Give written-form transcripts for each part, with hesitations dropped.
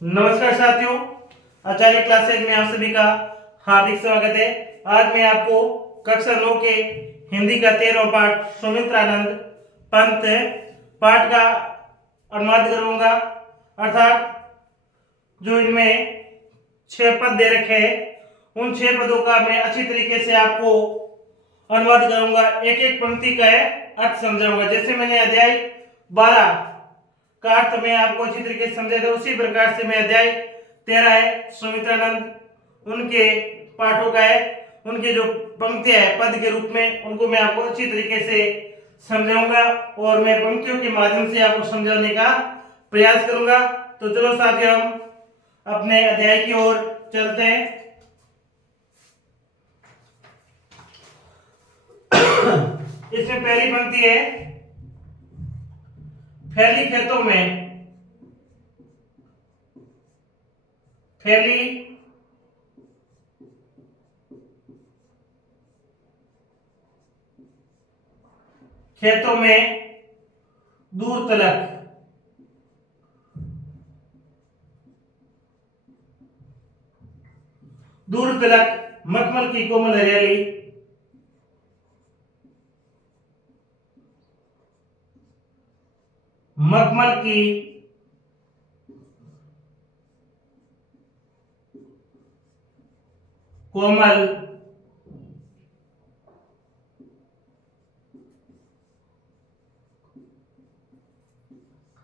नमस्कार साथियों, आचार्य क्लासेज में आप सभी का हार्दिक स्वागत है। आज मैं आपको कक्षा 9 के हिंदी का 13वां पाठ सुमित्रानंद पंत पाठ का अनुवाद करूंगा। अर्थात जो इनमें 6 पद दे रखे हैं उन 6 पदों का मैं अच्छी तरीके से आपको अनुवाद करूंगा। एक एक पंक्ति का अर्थ समझाऊंगा। जैसे मैंने अध्याय 12 का अर्थ मैं आपको अच्छी तरीके से समझाया था, उसी प्रकार से मैं अध्याय 13 है सुमित्रानंद उनके पाठों का है, उनके जो पंक्तियां है पद के रूप में उनको मैं आपको अच्छी तरीके से समझाऊंगा और मैं पंक्तियों के माध्यम से आपको समझाने का प्रयास करूंगा। तो चलो साथियों, हम अपने अध्याय की ओर चलते हैं। इसमें पहली पंक्ति है, फैली खेतों में, फैली खेतों में दूर तलक, दूर तलक मखमल की कोमल हरियाली, मखमल की कोमल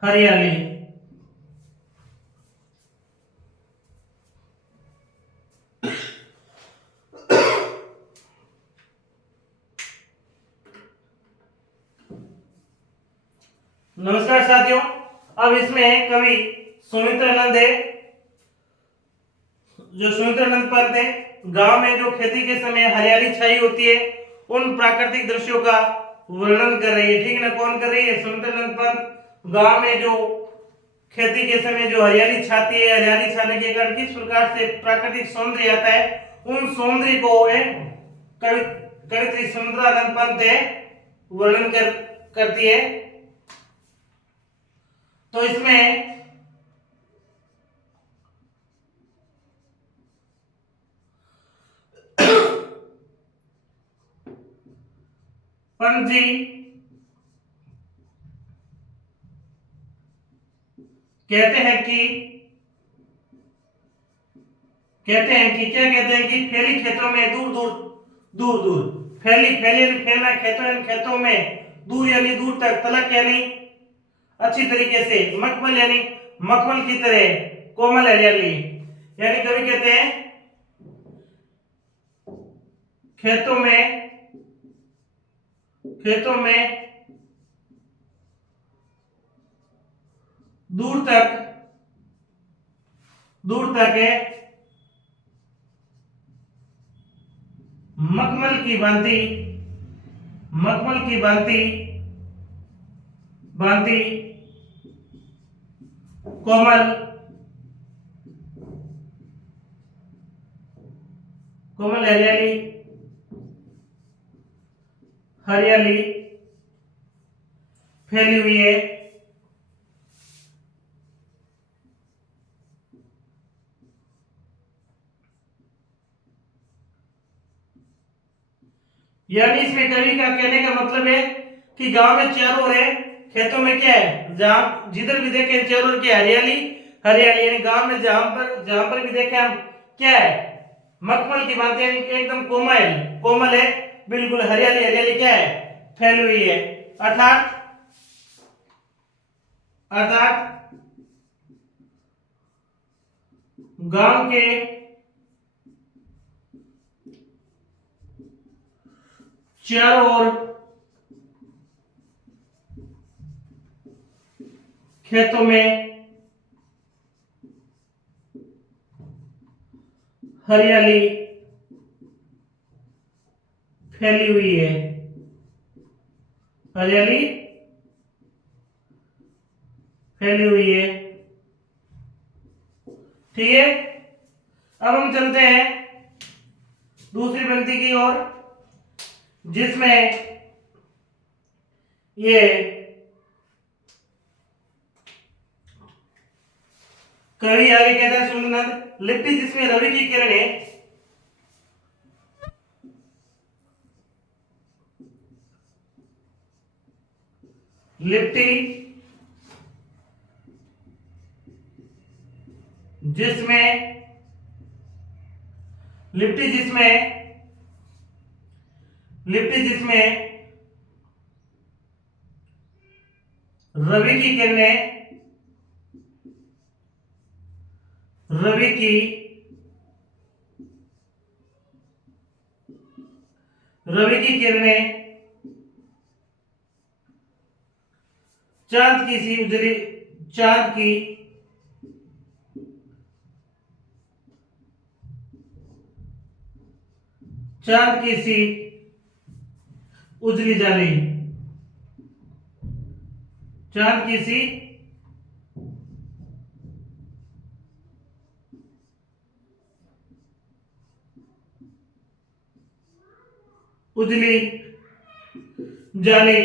हरियाली। नमस्कार साथियों, अब इसमें कवि सुमित्रानंद है। जो सुमित्रानंद पंत है, गांव में जो खेती के समय हरियाली छाई होती है उन प्राकृतिक दृश्यों का वर्णन कर रही है। ठीक है ना, कौन कर रही है? सुमित्रानंद पंत। गांव में जो खेती के समय जो हरियाली छाती है, हरियाली छाने के कारण किस प्रकार से प्राकृतिक सौंदर्य आता है, उन सौंदर्य को कवित्री सुमित्रानंद पंत वर्णन करती है। तो इसमें पंत जी कहते हैं कि क्या कहते हैं कि फैली खेतों में दूर दूर, दूर दूर, फैली फैले फैला खेतों में, दूर यानी दूर तक, तलक यानी अच्छी तरीके से, मखमल यानी मखमल की तरह, कोमल हरियाली। यानी कवि कहते हैं खेतों में दूर तक है मखमल की भांति, मखमल की भांति भांति कोमल कोमल हरियाली, हरियाली फैली हुई है। यानी इसमें कवि का कहने का मतलब है कि गांव में चारों ओर है, खेतों में क्या है, जहां जिधर भी देखें चारों ओर क्या हरियाली, हरियाली। यानी गांव में जहां पर भी देखें हम, क्या है, मखमल की भांति, यानी एकदम कोमल कोमल है, बिल्कुल हरियाली हरियाली क्या है, फैली हुई है। अर्थात अर्थात गांव के चारों ओर खेतों में हरियाली फैली हुई है, हरियाली फैली हुई है। ठीक है, अब हम चलते हैं दूसरी पंक्ति की ओर, जिसमें ये कवि आगे कहता है सुमित्रानंद, लिपटी जिसमें रवि की किरणें लिपटी जिसमें लिपटी जिसमें लिपटी जिसमें रवि की किरणें रवि की रवि की किरणें चांद की सी उजली चांद की चांद की सी उजली जाली चांद की सी उजली जाली।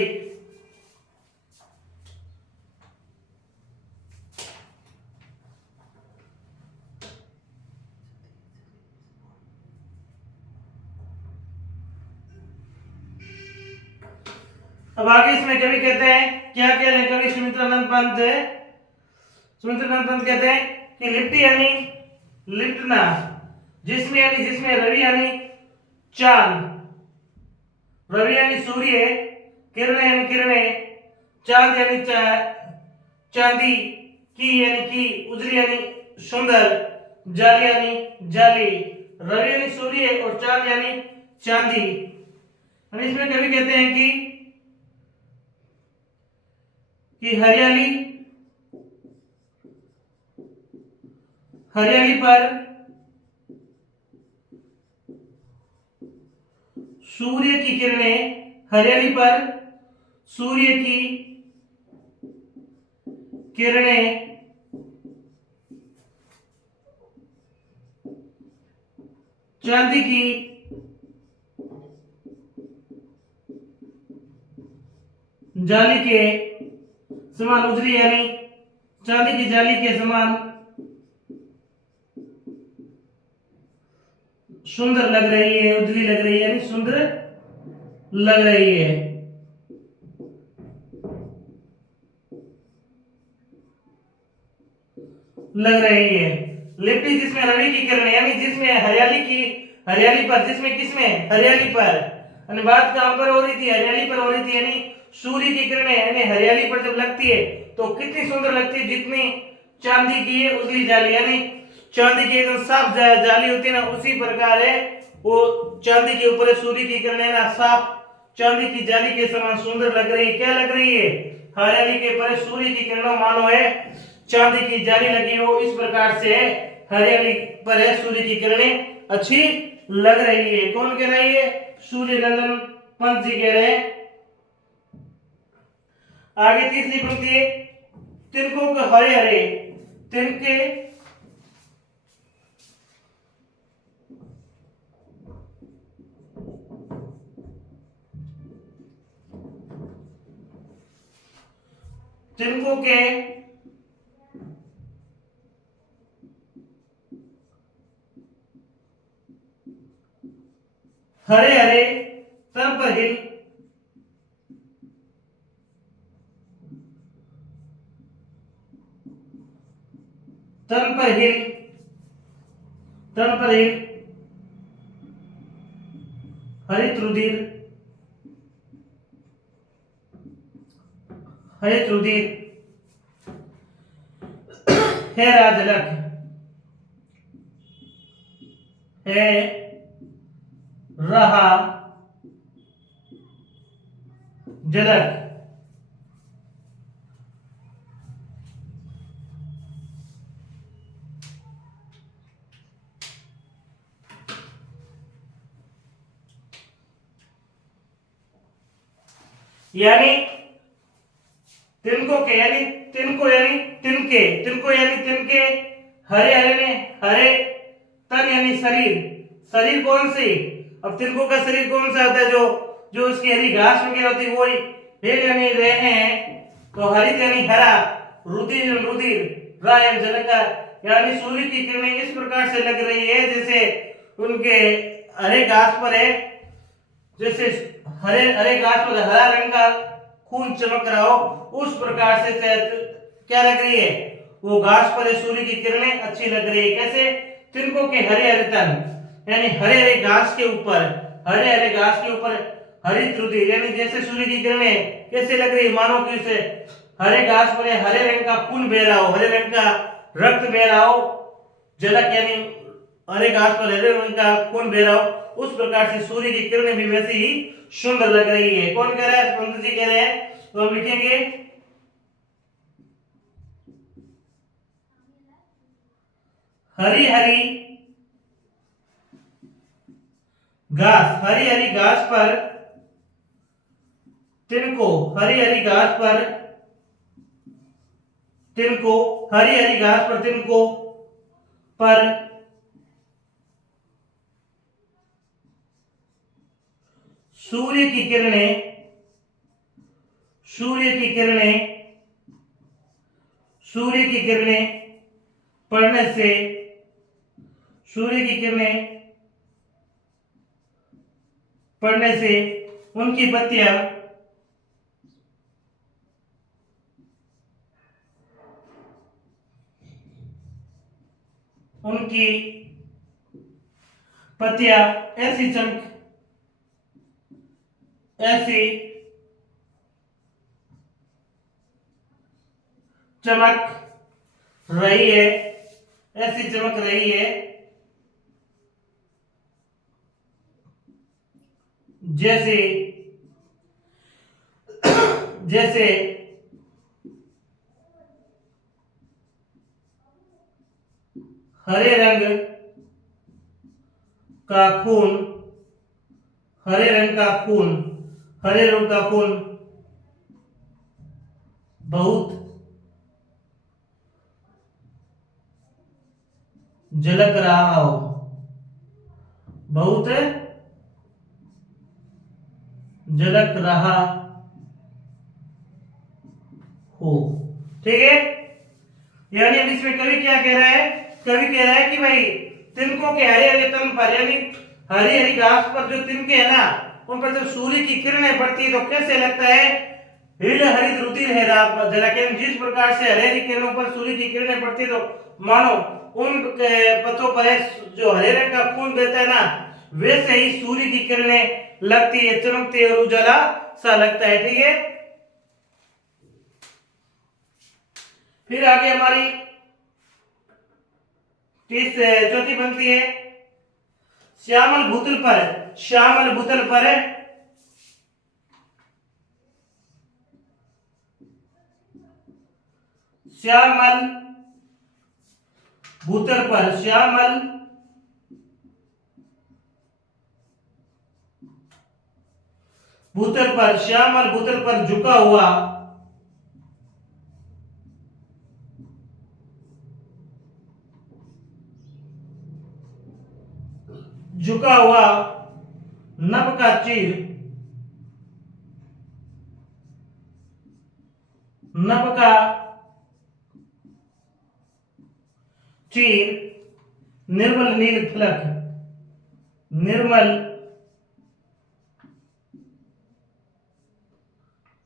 अब आगे इसमें कवि कहते हैं, क्या कह रहे हैं कवि सुमित्रानंद पंत? सुमित्रानंद पंत कहते हैं कि लिपटी यानी लिपटना, जिसमें यानी जिसमें रवि यानी चांद, रवि यानी सूर्य, किरणें यानी किरणें, चांद यानी चांदी, की यानी की, उजली यानी सुंदर, जाली यानी जाली, रवि यानी सूर्य और चांद यानी चांदी। और इसमें कवि कहते हैं कि हरियाली हरियाली पर सूर्य की किरणें हरियाली पर सूर्य की किरणें चांदी की जाली के समान, उजली यानी चांदी की जाली के समान सुंदर लग रही है, उजली लग रही है यानी सुंदर लग रही है। लग रही है लिपटी जिसमें रवि की किरणें यानी जिसमें हरियाली पर, जिसमें किसमें हरियाली पर, यानी बात कहां पर हो रही थी? हरियाली पर हो रही थी, यानी सूर्य की किरणें यानी हरियाली पर जब लगती है तो कितनी सुंदर लगती है, जितनी चांदी की है उजली जाली, यानी चांदी की एकदम साफ जाली होती है ना, उसी प्रकार है वो चांदी के ऊपर सूर्य की किरणें ना साफ चांदी की जाली के समान सुंदर लग रही है। क्या लग रही है? हरियाली के ऊपर सूर्य की किरणों मानो है चांदी की जाली लगी हो, इस प्रकार से हरियाली पर है सूर्य की किरणें अच्छी लग रही है। कौन कह रही है? सूर्य नंदन पंत जी कह रहे हैं। आगे तीसरी पंक्ति है, तिनकों के हरे हरे, तिनके तिनकों के हरे हरे तन पर हिल तन पर हिल तन पर हिल हरित रुधिर हरित रुधिर है राजलक है रहा जलक। यानी तिनको यानी तिनके हरे हरे ने हरे तन यानी शरीर, शरीर कौन सी? अब तिनको का शरीर कौन सा होता है? जो जो उसकी हरी घास वगैरह होती है वही, भेल यानी रहे हैं, तो हरित यानी हरा, रुधिर रुधिर रायन झलका, यानी सूर्य की किरणें इस प्रकार से लग रही है जैसे उनके हरे घास पर है, जैसे हरे हरे घास पर हरा रंग का खून चमक रहा हो, उस प्रकार से क्या लग रही है, वो घास पर सूर्य की किरणें अच्छी लग रही है। कैसे? तिनकों के हरे हरे तन, यानी हरे हरे घास के ऊपर, हरे हरे घास के ऊपर हरित रुधिर, यानी जैसे सूर्य की किरणें कैसे लग रही है, मानो कि उसे हरे घास पर हरे रंग का खून बह रहा हो, हरे रंग का रक्त बह रहा हो, झलक यानी हरे घास पर हरे रंग का खून बह रहा हो, उस प्रकार से सूर्य की किरणें भी वैसे ही सुंदर लग रही है। कौन कह रहा है? पंडित जी कह रहे हैं। तो हम लिखेंगे हरी हरी घास, हरी हरी घास पर तिनको, हरी हरी घास पर तिनको, हरी हरी घास पर तिनको पर सूर्य की किरणें, सूर्य की किरणें, सूर्य की किरणें पड़ने से, सूर्य की किरणें पड़ने से उनकी पत्तियां, उनकी पत्तियां ऐसी चमक, ऐसी चमक रही है, ऐसी चमक रही है जैसे, जैसे हरे रंग का खून, हरे रंग का खून, हरे रंग का खून बहुत झलक रहा हो, बहुत झलक रहा हो। ठीक है, यानी अब इसमें कवि क्या कह रहा है? कवि कह रहा है कि भाई तिनकों के हरे हरे तन पर, यानी हरी हरी घास पर जो तिनके है ना, उन पर जब सूर्य की किरणें पड़ती है तो कैसे लगता है? हिल हरित रुधिर है झलके, जिस प्रकार से हरे हरी किरणों पर सूर्य की किरणें पड़ती है तो मानो उन पत्तों पर जो हरे रंग का खून बहता है ना, वैसे ही सूर्य की किरणें लगती है, चमकती है और उजाला सा लगता है। ठीक है, फिर आगे हमारी चौथी पंक्ति है, श्यामल भूतल पर, श्यामल भूतल पर श्यामल भूतल पर, श्यामल भूतल पर, श्यामल भूतल पर झुका हुआ, झुका हुआ नभ का चीर, नभ का चीर निर्मल नील फलक, निर्मल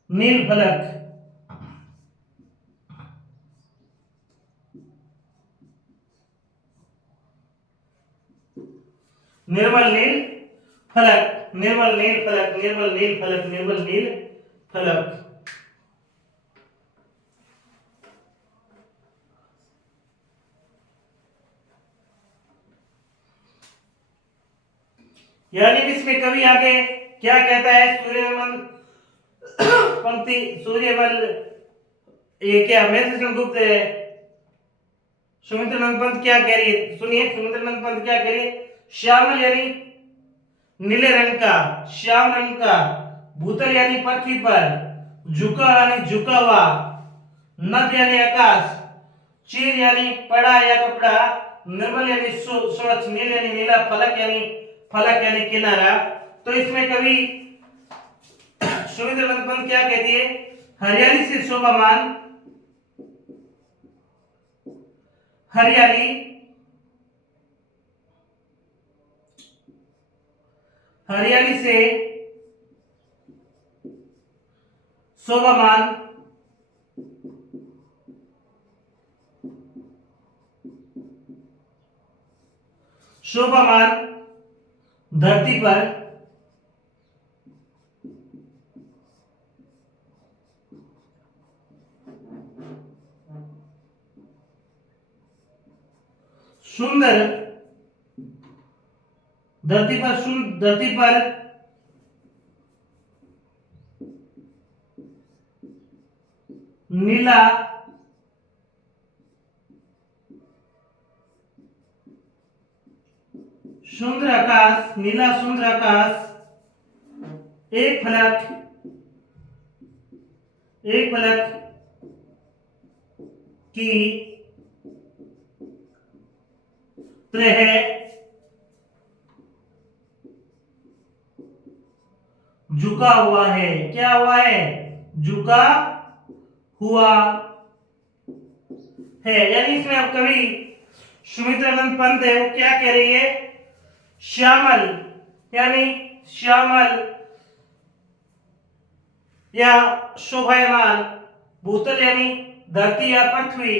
नील फलक, निर्मल नील फलक, निर्मल नील फलक, निर्मल नील फलक, निर्मल नील फलक। यानी इसमें कवि आगे क्या कहता है? सूर्यमल पंक्ति, सूर्यमल, ये क्या मैथिली गुप्त सुमित्रानंद पंत क्या कह रही है? सुनिए, सुमित्रानंद पंत क्या कह रही है? श्यामल यानी नीले रंग का, श्याम रंग का, भूतल यानी पृथ्वी पर, झुका यानी झुका हुआ, नभ यानी आकाश, चीर यानी पड़ा या कपड़ा, निर्मल यानी स्वच्छ, नील यानी नीला, फलक यानी किनारा। तो इसमें कवि सुमित्रानंद पंत क्या कहती है? हरियाली से शोभामान, हरियाली, हरियाली से शोभामान, शोभामान धरती पर सुंदर, धरती पर नीला, सुंदर आकाश, नीला सुंदर आकाश, एक फलक, एक फलक की तरह झुका हुआ है। क्या हुआ है? झुका हुआ है। यानी इसमें अब कवि सुमित्रानंद पंत है वो क्या कह रही है? श्यामल, यानी श्यामल या शोभायमान भूतल यानी धरती या पृथ्वी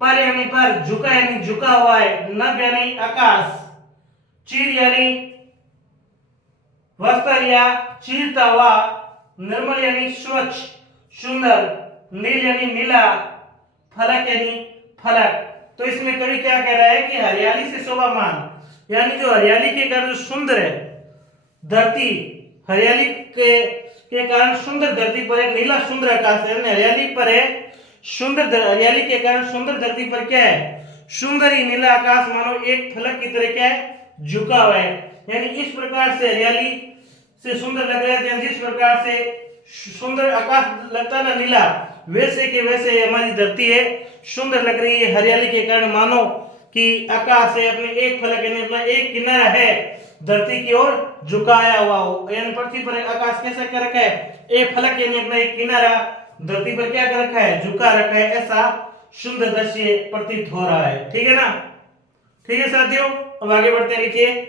पर यानी पर, झुका यानी झुका हुआ है, नभ यानी आकाश, चीर यानी वस्त्र या चीरता हुआ, निर्मल यानी स्वच्छ सुंदर, नील यानी नीला, फलक यानी फलक। तो इसमें कवि क्या कह रहा है कि हरियाली से शोभामान यानी जो हरियाली के कारण सुंदर है धरती, हरियाली के कारण सुंदर धरती पर एक नीला सुंदर आकाश है, हरियाली पर है सुंदर, हरियाली के कारण सुंदर धरती पर क्या है? सुंदर ही नीला आकाश मानो एक फलक की तरह क्या है? झुका हुआ है। यानी इस प्रकार से हरियाली से सुंदर लग रहा है, जिस प्रकार से सुंदर आकाश लगता है ना नीला, वैसे के वैसे हमारी धरती है सुंदर लग रही है हरियाली के कारण, मानो कि आकाश है अपने एक फलक यानी अपना एक किनारा है धरती की ओर झुकाया हुआ हो। यानी पृथ्वी पर आकाश कैसा कर रखा है? एक फलक यानी अपना एक किनारा धरती पर क्या कर रखा है? झुका रखा है। ऐसा सुंदर दृश्य प्रतीत हो रहा है। ठीक है ना? ठीक है साथियों, अब आगे बढ़ते हैं। लिखिए,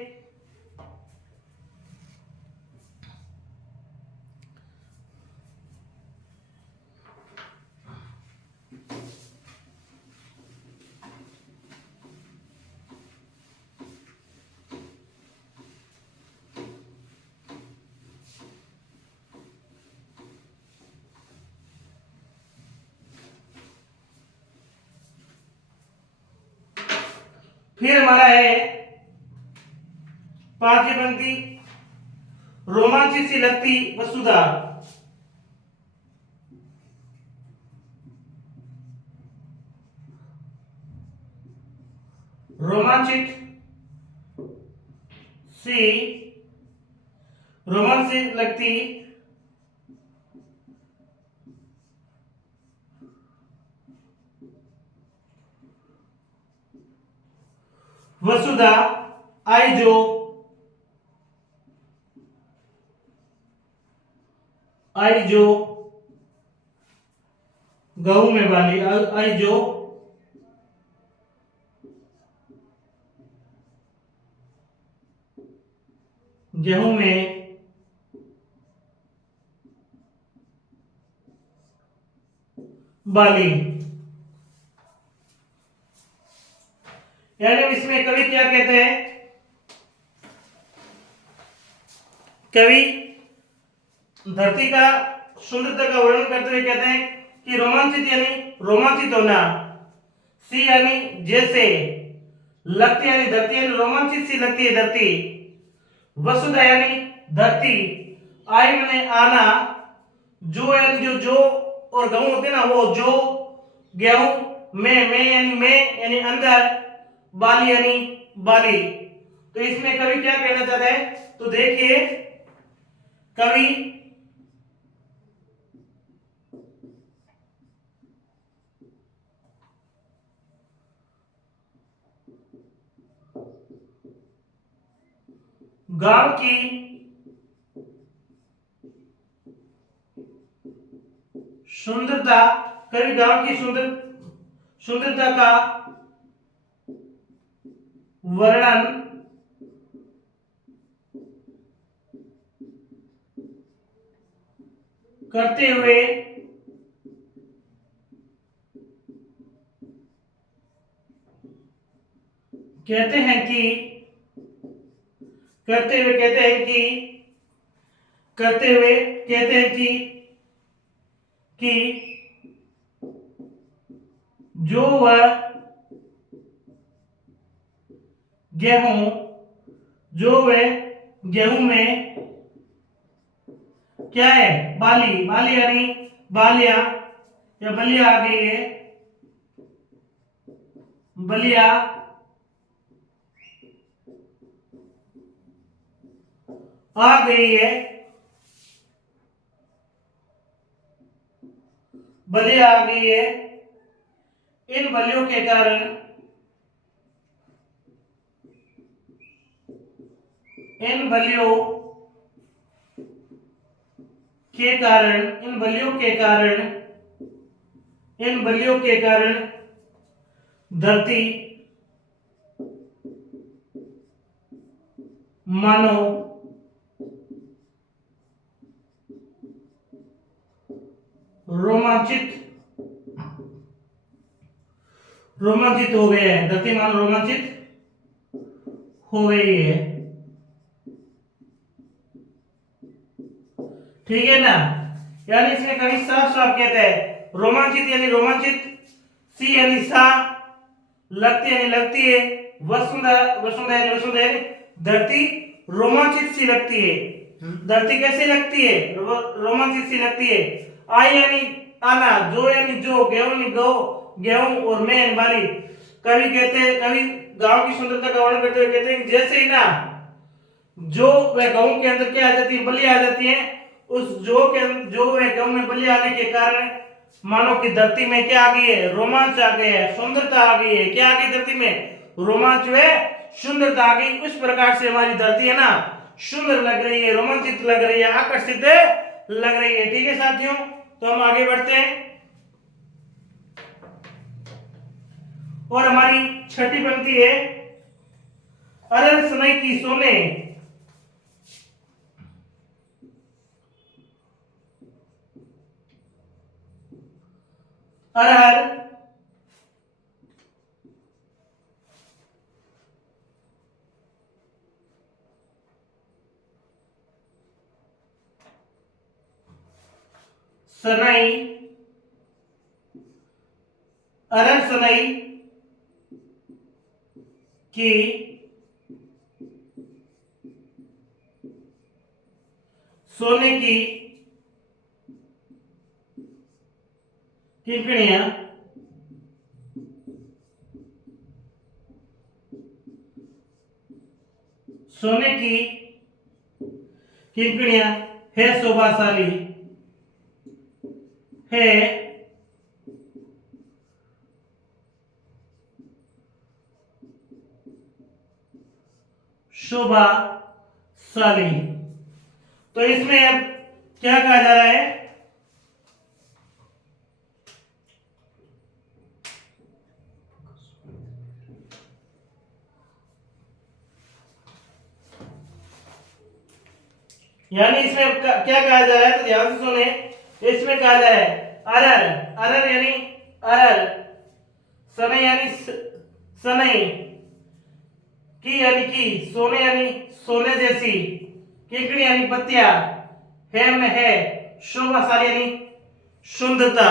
फिर हमारा है पांचवी पंक्ति, रोमांचित सी लगती वसुधा, रोमांचित सी, रोमांचित लगती वसुधा, आई जो, आई जो गहू में बाली, आई जो गेहूं में बाली। यानी इसमें कवि क्या कहते हैं? कवि धरती का सुंदरता का वर्णन करते हुए कहते हैं कि रोमांचित यानी रोमांचित होना, सी यानी जैसे, लगती यानी धरती यानी रोमांचित सी लगती है धरती, वसुधा यानी धरती, आई माने आना, जो यानी जो और गेहूं होते ना वो जो, गेहूं में यानी अंदर, बाली यानी बाली। तो इसमें कवि क्या कहना चाहता है? तो देखिए, कवि गांव की सुंदरता, कवि गांव की सुंदरता का वर्णन करते हुए कहते हैं कि करते हुए कहते हैं कि करते हुए कहते हैं कि जो वह गेहूं जो वह गेहूं में क्या है, बाली, बाली यानी बालिया या बलिया आ गई है, बलिया आ गई है, बलिया आ गई है, इन बलियों के कारण इन बलियों के कारण इन बलियों के कारण इन बलियों के कारण धरती मानो रोमांचित रोमांचित हो गए हैं, धरती मानो रोमांचित हो गई है। ठीक है ना, यानी इसमें कवि साफ साफ कहते हैं रोमांचित यानी रोमांचित, सी यानी सा, लगती यानी लगती है, वसुंधरा वसुंधरा यानी वसुंधरा, धरती रोमांचित सी लगती है। धरती कैसी लगती है, रोमांचित सी लगती है। आई यानी आना, जो यानी जो, गेहूं यानी गो, गेहूं और मैं यानी बाली। कवि कहते हैं, कवि गांव की सुंदरता का वर्णन करते हुए कहते हैं कि जैसे ही ना जो वह गांव के अंदर क्या आ जाती है, बलियां आ जाती है, उस जो वह गांव में बलियां आने के कारण मानो कि धरती में क्या आ गई है, रोमांच आ गया है, सुंदरता आ गई है। क्या आ गई धरती में, रोमांच व सुंदरता आ गई। उस प्रकार से हमारी धरती है ना सुंदर लग रही है, रोमांचित लग रही है, आकर्षित लग रही है। ठीक है साथियों, तो हम आगे बढ़ते हैं और हमारी छठी पंक्ति है, अरल सनई की सोने, अरहर सनई, अरहर सनई की सोने की किंकणियां सोने की किंकणियां है शोभाशाली, है शोभाशाली। तो इसमें अब क्या कहा जा रहा है, यानी इसमें क्या कहा जा रहा है, तो ध्यान से सुने। इसमें कहा जा रहा है अरर, अरर यानी अरर, सनई यानी सनई, की यानी की, सोने यानी सोने जैसी, किंकड़ी यानी पत्तियां, है में है, शोभाशाली यानी सुंदरता,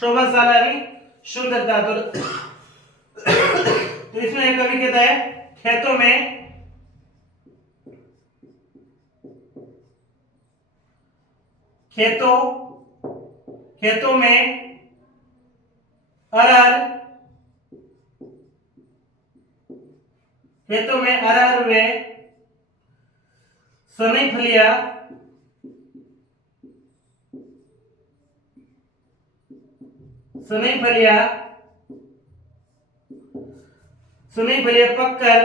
शोभाशाली यानी सुंदरता। तो इसमें एक कवि कहता है खेतों में खेतों खेतों में अरहर, खेतों में अरहर व सनई फलियां सनई फलियां सनई फलियां पककर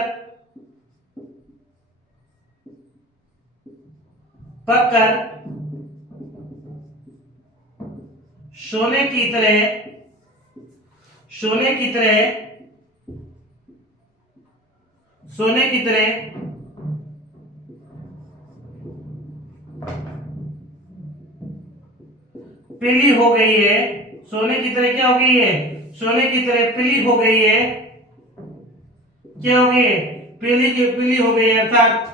सोने की तरह सोने की तरह पीली हो गई है। सोने की तरह क्या हो गई है? सोने की तरह पीली हो गई है। क्या हो गई है? पीली की पीली हो गई है, अर्थात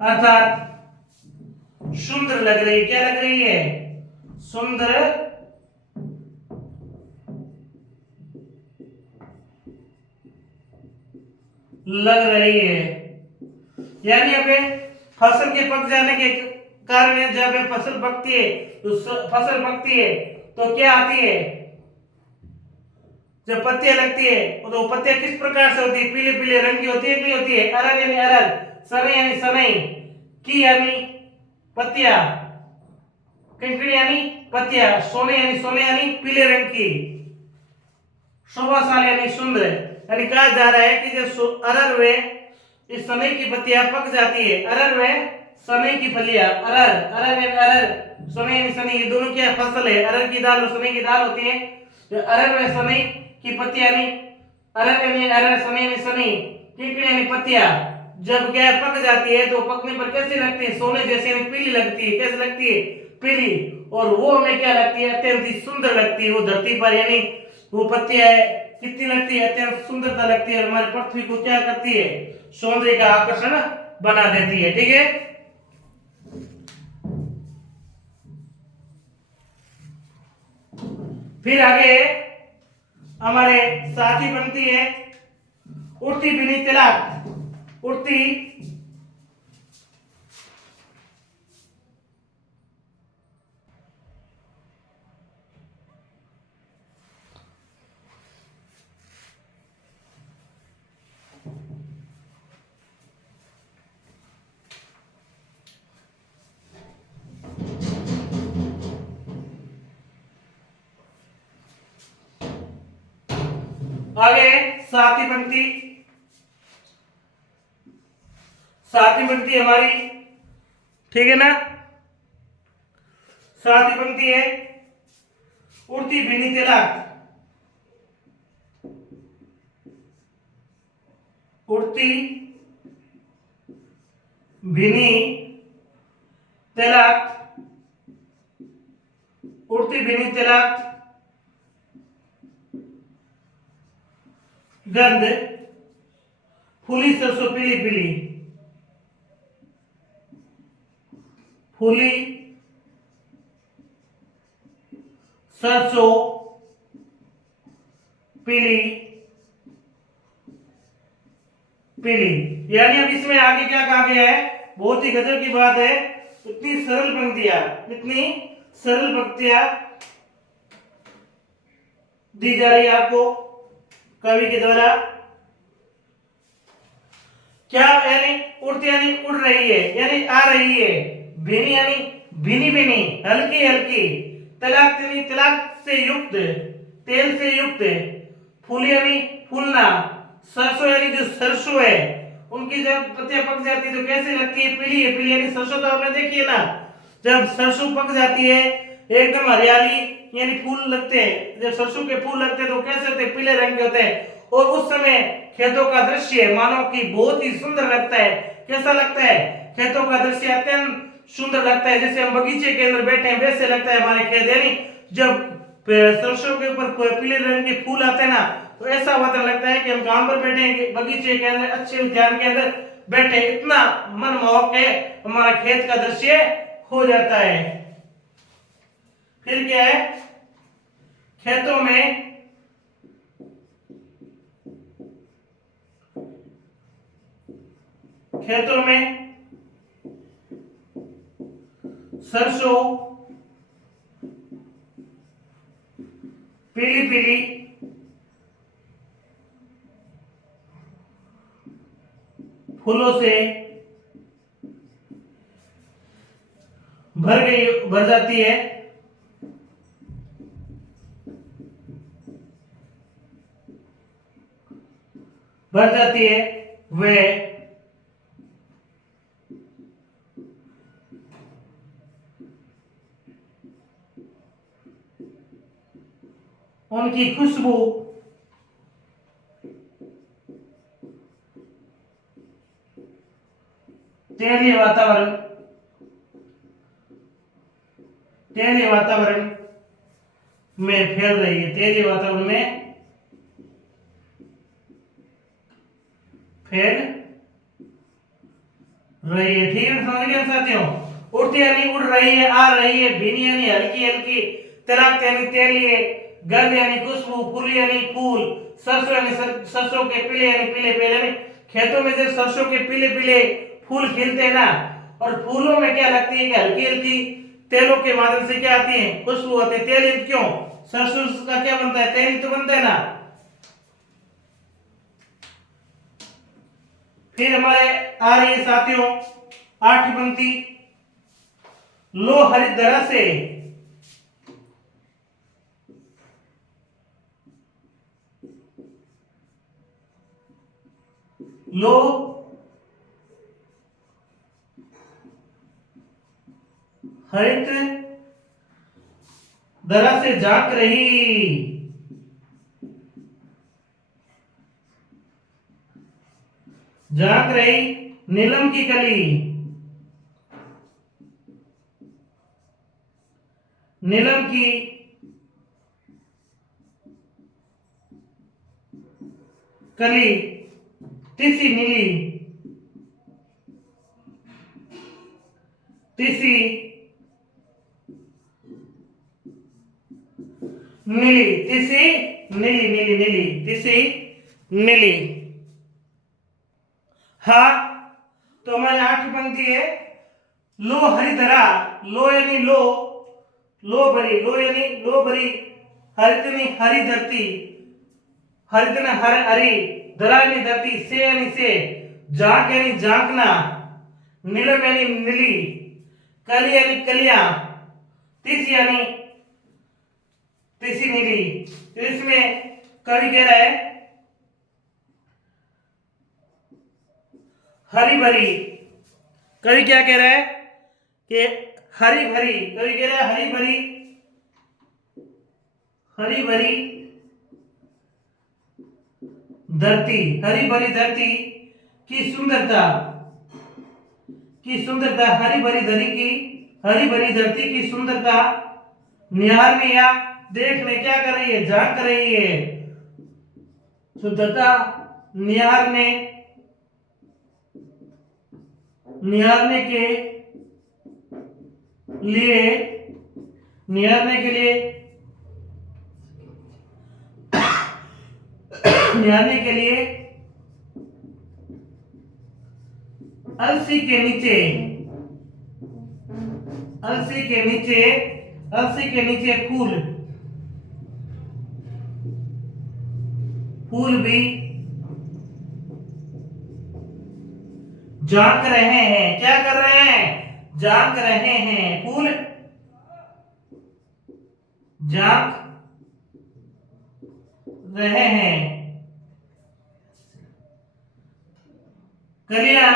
अर्थात सुंदर लग रही है। क्या लग रही है? सुंदर लग रही है। यानी हमें फसल के पक जाने के कारण जब फसल पकती है तो फसल पकती है तो क्या आती है? जब पत्तियां लगती है तो पत्तियां किस प्रकार से होती है? पीले पीले रंग की होती है, नहीं होती है? अरहर यानी अरहर, सनई यानी सनई, की यानी पत्तियां, कंकड़ी यानी पत्तियां, सोने यानी सोने यानी पीले रंग की, शोभाशाली यानी सुंदर। यानी कहा जा रहा है कि जब अरहर में इस सनई की पत्तियां पक जाती है, अरहर में सनई की फलियां, अरहर अरहर यानी अरहर, सनई यानी सनई, ये दोनों क्या फसल है? अरहर की दाल और सनई की दाल होती है। तो अरहर में सनई की पत्तियां यानी अरहर यानी अरहर, सनई यानी सनई, किकड़ी यानी पत्तियां जब क्या पक जाती है तो पकने पर कैसी लगती है? सोने जैसी यानी पीली लगती है। कैसी लगती है? पीली। और वो हमें क्या लगती है? अत्यंत ही सुंदर लगती है। वो धरती पर यानी वो पत्तियां कितनी लगती है? अत्यंत सुंदरता लगती है। हमारी पृथ्वी को क्या करती है? सौंदर्य का आकर्षण बना देती है। ठीक है, फिर आगे हमारे साथ ही बनती है उड़ती बिनी तिलक। उड़ती आगे साथी पंक्ति, साथी पंक्ति हमारी, ठीक है ना? साथी पंक्ति है उड़ती बिनी तिलक। उड़ती बिनी तिलक, उड़ती बिनी तिलक, गंध फूली सरसों पीली पीली, फूली सरसों पीली पीली। यानी अब इसमें आगे क्या कहा गया है? बहुत ही गजब की बात है। इतनी सरल पंक्तियां, इतनी सरल पंक्तियां दी जा रही है आपको कवि के द्वारा। क्या यानी उड़ती यानी उड़ रही है यानी आ रही है, भीनी यानी भीनी भीनी, हल्की हल्की, तलाक यानी तलाक से युक्त, तेल से युक्त, फूली यानी फूलना, सरसों यानी जो सरसों है उनकी जब पत्तियां पक जाती है तो कैसे लगती है? पीली है। पीली यानी सरसों तो आपने देखी है ना, जब सरसों पक जाती है एकदम हरियाली यानी फूल लगते हैं। जब सरसों के फूल लगते हैं तो कैसे होते हैं? पीले रंग के होते हैं। और उस समय खेतों का दृश्य मानो कि बहुत ही सुंदर लगता है। कैसा लगता है? खेतों का दृश्य अत्यंत सुंदर लगता है। जैसे हम बगीचे के अंदर बैठे हैं वैसे लगता है हमारे खेत। यानी जब सरसों के ऊपर पीले रंग के फूल आते हैं ना तो ऐसा वातावरण लगता है कि हम कहां पर बैठे हैं? बगीचे के अंदर, अच्छे उद्यान के अंदर बैठे। इतना मनमोहक है हमारा खेत का दृश्य हो जाता है। फिर क्या है? खेतों में खेतों में सरसों पीली पीली फूलों से भर जाती है। भर जाती है वे उनकी खुशबू तेलीय वातावरण, तेलीय वातावरण में फैल रही है, तेलीय वातावरण में फैल रही है। ठीक है, समझ गए साथियों। उड़ती यानी उड़ रही है, आ रही है, भीनी यानी हल्की हल्की, तलक यानी तेलीय, गंध यानी खुशबू, फूल यानी फूल, सरसों यानी सरसों के पीले यानी पीले पीले यानी खेतों में जब सरसों के पीले पीले फूल खिलते हैं ना, और फूलों में क्या लगती है कि हल्की हल्की तेलों के माध्यम से क्या आती है, खुशबू आती है। तेल क्यों, सरसों का क्या बनता है, तेल तो बनता है ना। फिर हमारे आ रही है साथियों 8वीं पंक्ति, लो हरित धरा से, लो हरित धरा से झांक रही, झांक रही नीलम की कली, नीलम की कली, तीसी नीली, तीसी नीली, तीसी नीली, नीली नीली, तीसी नीली। हाँ, तो हमारी 8वीं पंक्ति है, लो हरिधरा, लो यानी लो भरी, लो यानी लो भरी, हरित यानी हरी धरती, हरित यानी हर हरी, धरा यानी धरती, से यानी से, झांक यानी झांकना, नीलम यानी नीली, कली यानी कलियां, तीस यानी तीसी नीली। तो इसमें कवि कह रहा है हरी भरी, कवि क्या कह रहा है कि हरी भरी, कवि कह रहा है हरी भरी, हरी भरी धरती, हरी भरी धरती की सुंदरता, की सुंदरता, हरी भरी धरती की, हरी भरी धरती की सुंदरता निहारने या देखने क्या कर रही है, झांक रही है। सुंदरता निहारने, निहारने के लिए, निहारने के लिए, निहारने के लिए अलसी के नीचे, अलसी के नीचे, अलसी के नीचे फूल, फूल भी झांक रहे हैं, क्या कर रहे हैं, झांक रहे हैं, फूल झांक रहे हैं। कलियां,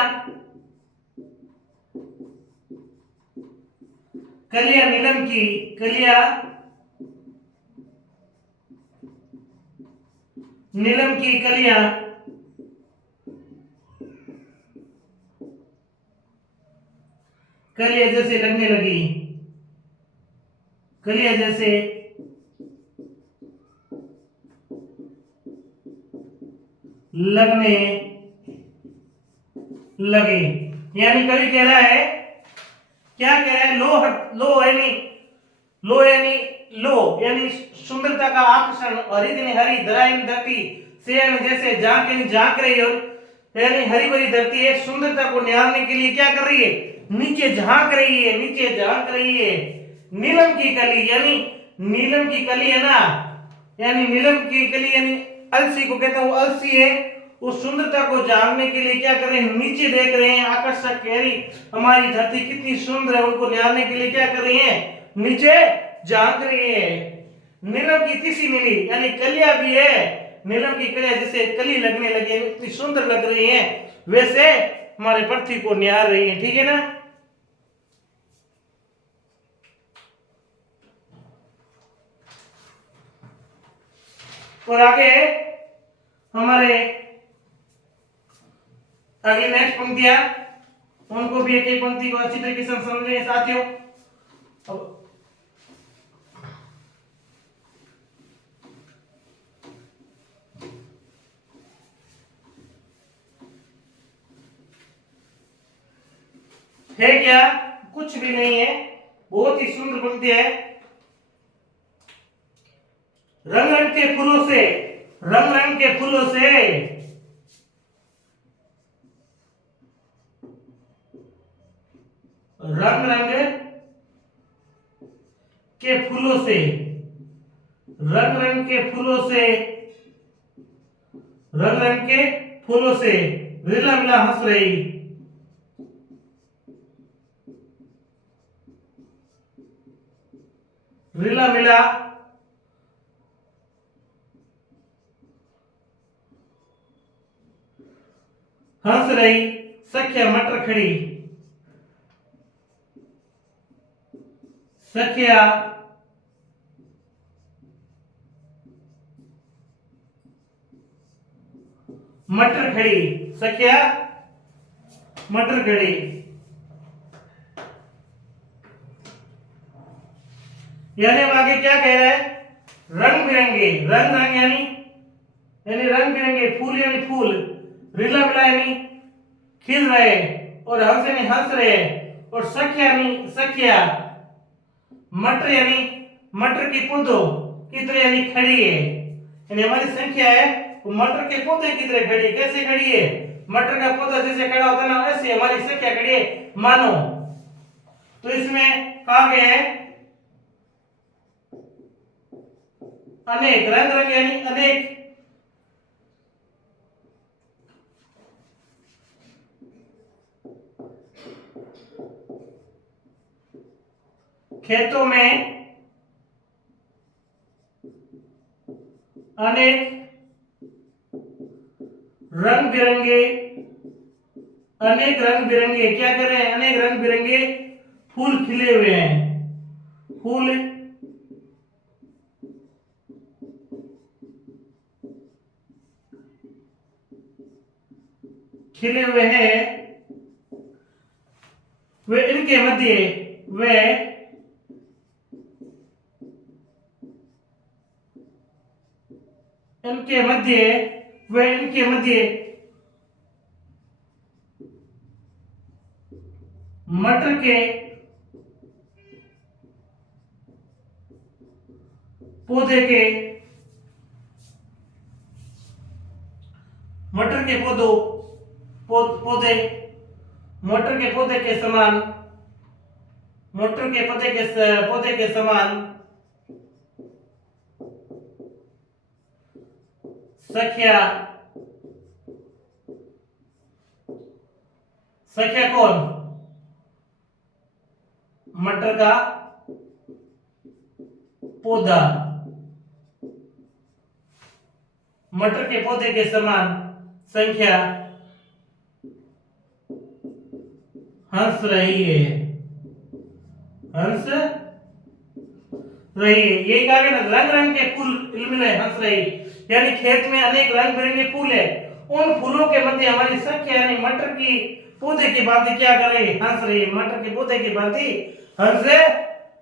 कलियां नीलम की, कलियां नीलम की कलियां कलियां जैसे लगने लगी, कलियां जैसे लगने लगे। यानी कवि कह रहा है, क्या कह रहा है, लो यानी लो यानी लो यानी सुंदरता का आकर्षण, हरी यानी हरी, धरा यानी धरती, से यानी जैसे, झांक यानी झांक रही हो, यानी हरी भरी धरती है, सुंदरता को निहारने के लिए क्या कर रही है, नीचे झांक रही है, नीचे झांक रही है। नीलम की कली, यानी नीलम की कली है ना, यानी नीलम की कली यानी अलसी को कहते हैं, वो अलसी है, उस सुंदरता को जानने के लिए क्या कर रहे हैं, नीचे देख रहे हैं, आकर्षक यानी हमारी धरती कितनी सुंदर है, उनको निहारने के लिए क्या कर रही है, नीचे झांक रही है। नीलम की तीसी नीली, यानी कलियां भी है, नीलम की कलियां जैसे कली लगने लगी, इतनी सुंदर लग रही है, वैसे हमारे पृथ्वी को निहार रही है। ठीक है ना। और आगे हमारे अगली नेक्स्ट पंक्तियां, उनको भी एक एक पंक्ति को अच्छी तरीके से समझेंगे साथियों। अब है क्या, कुछ भी नहीं है, बहुत ही सुंदर पंक्ति है। रंग रंग के फूलों से, रंग रंग के फूलों से, रंग रंग के फूलों से, रंग रंग के फूलों से, रंग रंग के फूलों से रीला मिला हंस रही, रीला मिला हंस रही, सखिया मटर खड़ी, सखिया मटर खड़ी, सखिया मटर खड़ी। यानी अब आगे क्या कह रहा है, रंग बिरंगे, रंग रंग यानी रंग बिरंगे, फूल यानी फूल, रीला मिला यानी खिल रहे, और हंस यानी हंस रहे, और सखिया यानी सखिया, मटर यानी मटर की पौधों की तरह यानी खड़ी है। यानी हमारी संख्या है वो मटर के पौधे की तरह खड़ी है। कैसे खड़ी है, मटर का पौधा जैसे खड़ा होता है ना, वैसे हमारी संख्या खड़ी है मानो। तो इसमें कहा गया है अनेक, रंग रंग यानी अनेक, खेतों में अनेक रंग बिरंगे, अनेक रंग बिरंगे क्या कर रहे हैं, अनेक रंग बिरंगे फूल खिले हुए हैं, फूल खिले हुए हैं, वे इनके मध्य, वे इनके मध्य, वे इनके मध्य मटर के पौधे के, मटर के पौधों पौधे, मटर के पौधे के समान, मटर के पौधे के समान सखिया, सखिया कौन, मटर का पौधा, मटर के पौधे के समान संख्या हंस रही है, हंस रही है। यही कहा गया ना, रंग रंग के फूल मिले हंस रही, यानी खेत में अनेक रंग बिरंगे फूल है, उन फूलों के मध्य हमारी संख्या यानी मटर की पौधे की भांति क्या कर रही है, हंस रही है, मटर के पौधे की भांति हंस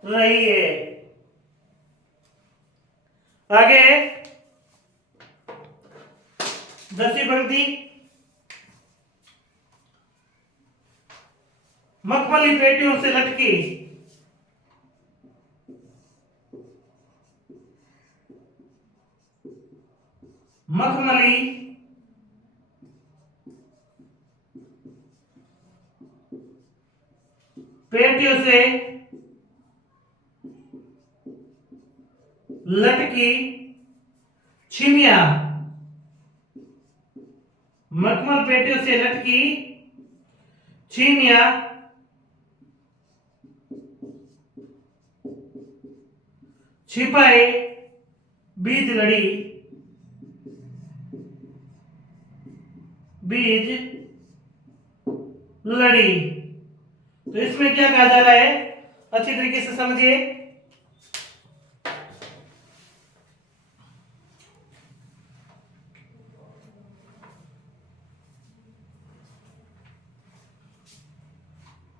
रही है। आगे 10वीं पंक्ति, मखमली पेटियों से लटकी, मखमली पेटियों से लटकी छिमिया, मखमल पेटियों से लटकी छिमिया छिपाए बीज लड़ी, बीज लड़ी। तो इसमें क्या कहा जा रहा है, अच्छी तरीके से समझिए।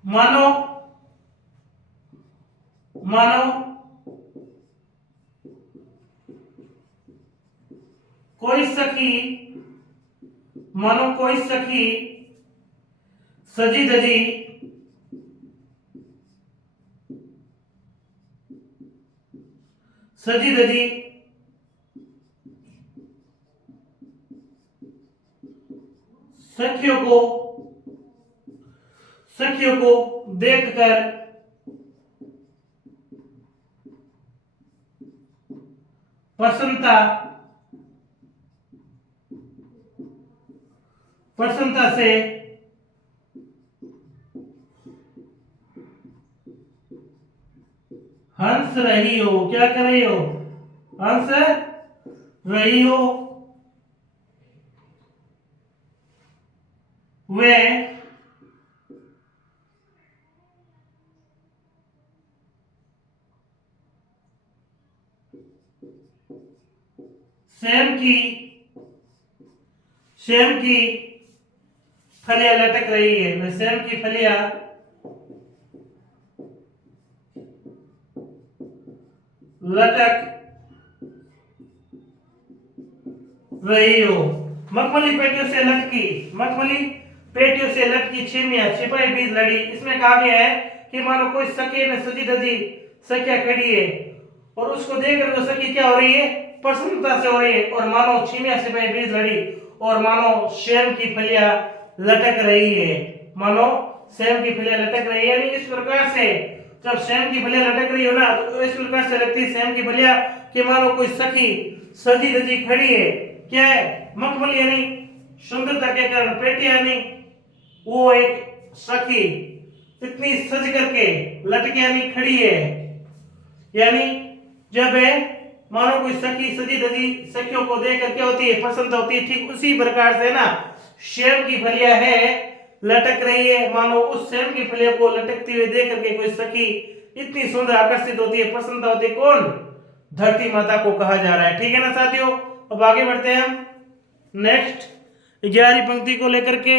मानो मानो कोई सखी मानो कोई सखी सजी धजी सजी धजी सखियों को देखकर प्रसन्नता प्रसन्नता से हंस रही हो। क्या कर रही हो? हंस रही हो। वे सेम की फलियां लटक रही है। वे सेम की फलियां लटक रही हो। मखमली पेटियों से छिमिया छिपाई बीज लड़ी। इसमें कहा गया है कि मानो कोई सखी में सजी धजी सखिया खड़ी है और उसको देखकर वो सखी क्या हो रही है? प्रसन्नता से हो रही है। और मानो छिमिया छिपाई बीज लड़ी और मानो सेम की फलियां लटक रही है। मानो सेम की फलियां लटक रही है। यानी इस प्रकार से जब सेम की फलियां लटक रही हो ना तो इस प्रकार से लगती है सेम की फलियां कि मानो कोई सखी सजी धजी खड़ी है। क्या है? मखमली यानी सुंदरता के कारण, पेटी यानी वो एक सखी इतनी सज करके लटके यानी खड़ी है। यानी जब है मानो कोई सखी सजी धजी सखियों को देख कर क्या होती है? पसंद होती है। ठीक उसी प्रकार से ना सेम की फलियां है लटक रही है। मानो उस सेम की फलियों को लटकती हुई देख करके कोई सखी इतनी सुंदर आकर्षित होती है, पसंद होती है। कौन? धरती माता को कहा जा रहा है। ठीक है ना साथियों? अब आगे बढ़ते हैं हम नेक्स्ट 11वीं पंक्ति को लेकर के।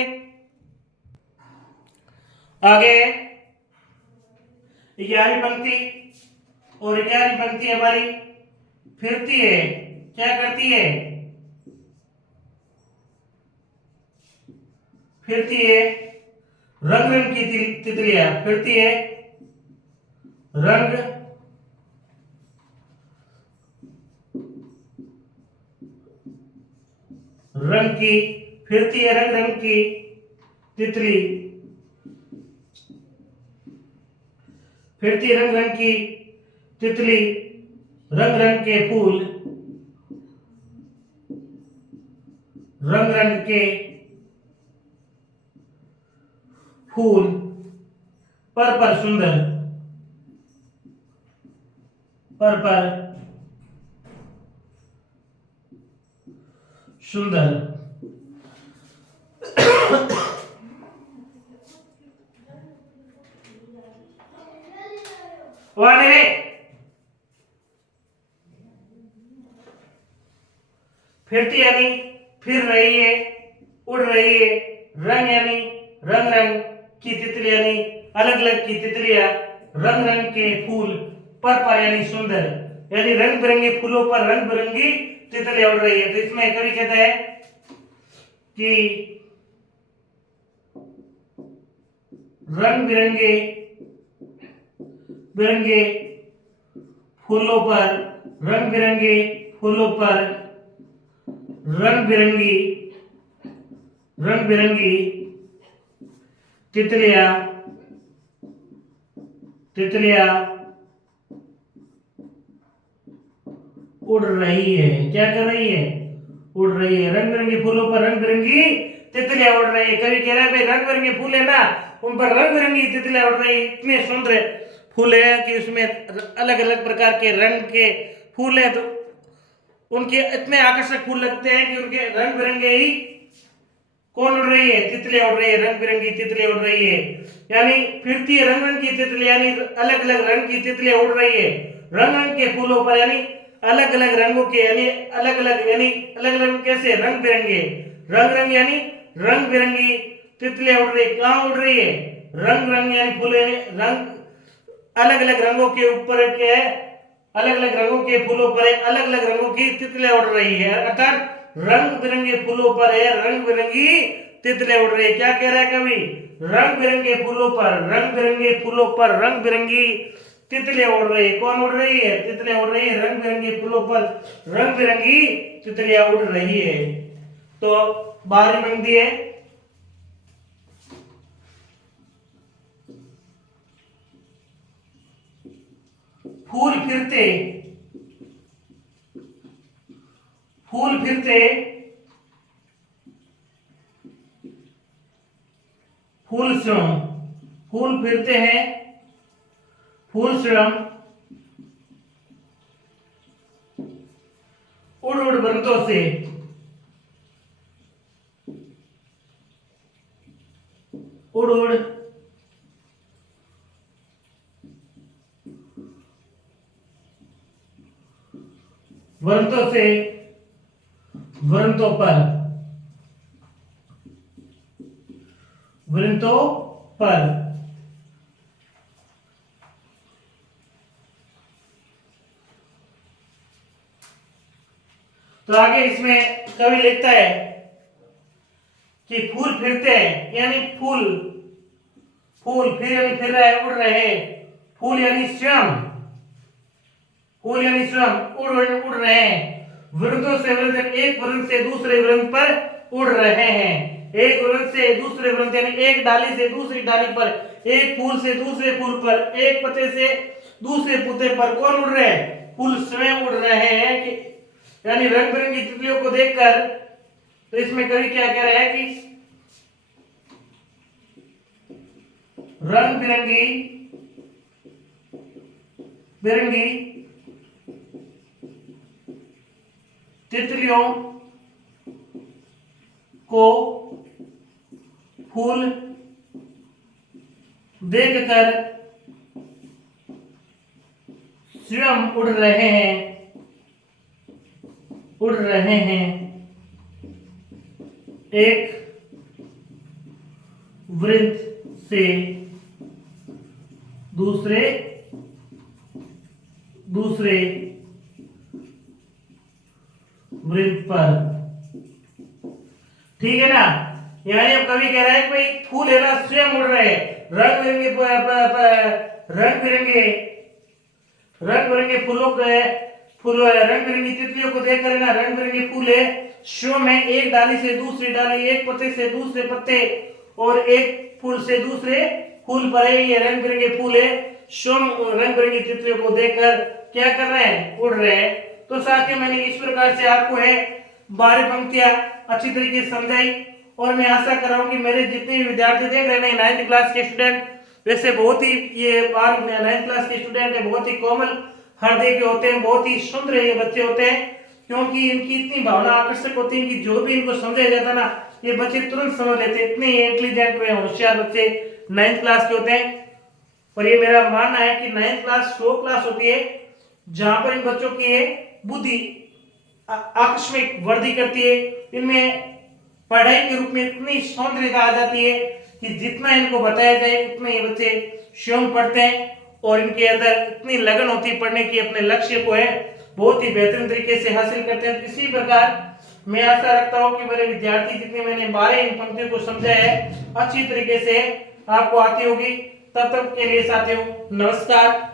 आगे 11वीं पंक्ति और 11वीं पंक्ति हमारी फिरती है। क्या करती है? फिरती है रंग रंग की तितलियां। फिरती है रंग रंग की फिरती है रंग रंग की तितली। फिरती रंग रंग की तितली, रंग रंग के फूल, रंग रंग के फूल पर सुंदर, पर सुंदर। वाले फिरती यानी फिर रही है, उड़ रही है। रंग यानी रंग रंग की तितली यानी अलग अलग की तितलियां, रंग रंग के फूल पर यानी सुंदर, यानी रंग बिरंगे फूलों पर रंग बिरंगी तितलियां उड़ रही है। तो इसमें कवि कहता है कि रंग बिरंगे बिरंगे फूलों पर, रंग बिरंगे फूलों पर रंग बिरंगी तितलियां उड़ रही है। क्या कर रही है? उड़ रही है। रंग बिरंगे फूलों पर रंग बिरंगी तितलियां उड़ रही है। कवि कह रहा है भाई रंग बिरंगे फूल है ना, उन पर रंग बिरंगी तितलियां उड़ रही है। इतने सुंदर फूल है कि उसमें अलग अलग प्रकार के रंग के फूल है, तो उनके इतने आकर्षक फूल लगते हैं कि उनके रंग बिरंगे ही कौन उड़ रही है? तितलियां उड़ रही है। रंग बिरंगी तितलियां उड़ रही है। यानी फिरती रंग रंग की तितलियां यानी अलग अलग रंग की तितलियां उड़ रही है रंग रंग के फूलों पर, यानी अलग अलग रंगों के, यानी अलग अलग कैसे? रंग बिरंगे। रंग रंग यानी रंग बिरंगी तितलियां उड़ रही है। कहां उड़ रही है? रंग रंग यानी फूल रंग अलग अलग रंगों के ऊपर के अलग अलग रंगों के फूलों पर अलग अलग रंगों की तितलियां उड़ रही है, अर्थात रंग बिरंगे फूलों पर है रंग बिरंगी तितलियां उड़ रही है। क्या कह रहा है कवि? रंग बिरंगे फूलों पर रंग बिरंगे फूलों पर रंग बिरंगी तितलियां उड़ रही है। कौन उड़ रही है? तितलियां उड़ रही है, रंग बिरंगे फूलों पर रंग बिरंगी तितलियां उड़ रही है। तो बाहरी पंक्ति है, फूल फिरते फूल फिरते फूल श्रम, फूल फिरते हैं फूल श्रम, उड़ उड़ वृंतों से, उड़ उड़ वृंतों से वृंतों पर वृंतों पर। तो आगे इसमें कवि लिखता है कि फूल फिरते हैं यानी फूल फूल फिर यानी फिर रहे उड़ रहे, फूल यानी स्वयं, फूल यानी स्वयं उड़ रहे हैं, वृंदों से वृंद एक वृंद से दूसरे वृंद पर उड़ रहे हैं, एक वृंद से दूसरे वृंद यानी एक डाली से दूसरी डाली पर, एक फूल से दूसरे फूल पर, एक पत्ते से दूसरे पत्ते पर। कौन उड़ रहे हैं? फूल स्वयं उड़ रहे हैं कि यानी रंग बिरंगी तितलियों को देखकर। तो इसमें कवि क्या कह रहा है कि रंग बिरंगी बिरंगी तितलियों को फूल देखकर स्वयं उड़ रहे हैं, उड़ रहे हैं, एक वृंत से दूसरे दूसरे वृंत पर। ठीक है ना? यानी अब कवि कह रहा है कि भाई फूल है ना स्वयं उड़ रहे हैं, रंग बिरंगे रंग बिरंगे फूलों के फूल रंग बिरंगी तितलियों को देखकर ना रंग बिरंगे फूल है शो में, एक डाली से दूसरी डाली, एक पत्ते से दूसरे पत्ते और एक फूल से दूसरे फूल पर है, ये रंग बिरंगे फूल है शो रंग बिरंगी तितलियों को देखकर क्या कर रहे हैं? उड़ रहे हैं। तो साथियों मैंने इस प्रकार से आपको है 12 पंक्तियां अच्छी तरीके से समझाई और मैं आशा कर रहा हूं कि मेरे जितने भी विद्यार्थी देख रहे हैं 9th क्लास के स्टूडेंट, वैसे बहुत ही ये 9th क्लास के स्टूडेंट है, बहुत ही कोमल हृदय के होते हैं, बहुत ही सुंदर ये बच्चे होते हैं क्योंकि इनकी इतनी भावना आकर्षक होती है कि जो भी इनको समझाया जाता है ना ये बच्चे तुरंत समझ लेते हैं, इतने इंटेलिजेंट में होशियार बच्चे 9th क्लास के होते हैं। और ये मेरा मानना है कि 9th क्लास 100 क्लास होती है जहां पर इन बच्चों की बुद्धि आकस्मिक वृद्धि करती है, इनमें पढ़ाई के रूप में इतनी सौंदर्यता आ जाती है कि जितना इनको बताया जाए उतने ये बच्चे स्वयं पढ़ते हैं और इनके अंदर इतनी लगन होती है पढ़ने की, अपने लक्ष्य को है बहुत ही बेहतरीन तरीके से हासिल करते हैं। इसी प्रकार मैं आशा रखता हूं कि मेरे विद्यार्थी जितने मैंने 12 इन पंक्तियों को समझाया है अच्छी तरीके से आपको आती होगी। तब तक के लिए साथियों नमस्कार।